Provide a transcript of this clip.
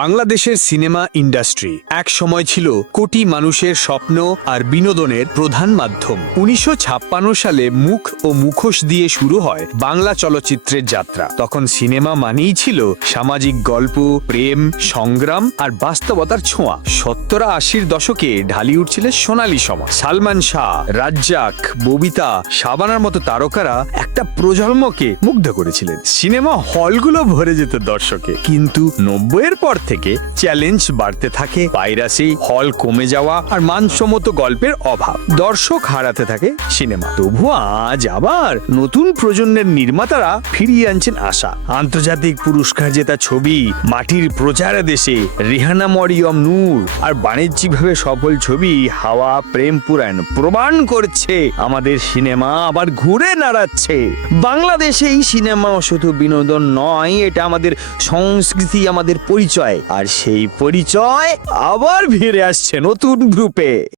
বাংলাদেশের cinema industry এক সময় ছিল কোটি মানুষের স্বপ্ন আর বিনোদনের প্রধান মাধ্যম। ১৯৫৬ সালে মুখ ও মুখোশ দিয়ে শুরু হয় বাংলা চলচ্চিত্রের যাত্রা। তখন সিনেমা মানেই ছিল সামাজিক গল্প, প্রেম, সংগ্রাম আর বাস্তবতার ছোঁয়া। ৭০-৮০-র দশকে ঢালি উঠছিল সোনালী সময়। সালমান শাহ, রাজ্জাক, ববিতা, শাবানার মতো তারকারা একটা প্রজন্মকে মুগ্ধ করেছিলেন। সিনেমা হলগুলো ভরে যেত দর্শকে। কিন্তু ৯০-এর পর থেকে চ্যালেঞ্জ বাড়তে থাকে, পাইরাসি, হল কমে যাওয়া আর মানসম্মত গল্পের অভাব। দর্শক হারাতে থাকে সিনেমা। তবু আজ আবার নতুন প্রজন্মের নির্মাতারা ফিরিয়ে আনছেন আশা। আন্তর্জাতিক পুরস্কার জেতা ছবি, মাটির প্রচার দেশে, রিহানা, মরিয়ম, নূর আর বাণিজ্যিকভাবে সফল ছবি হাওয়া, প্রেম পুরাণ প্রমাণ করছে আমাদের সিনেমা আবার ঘুরে দাঁড়াচ্ছে। বাংলাদেশে এই সিনেমা শুধু বিনোদন নয়, এটা আমাদের সংস্কৃতি, আমাদের পরিচয়। আর সেই পরিচয় আবার ফিরে আসছে নতুন রূপে।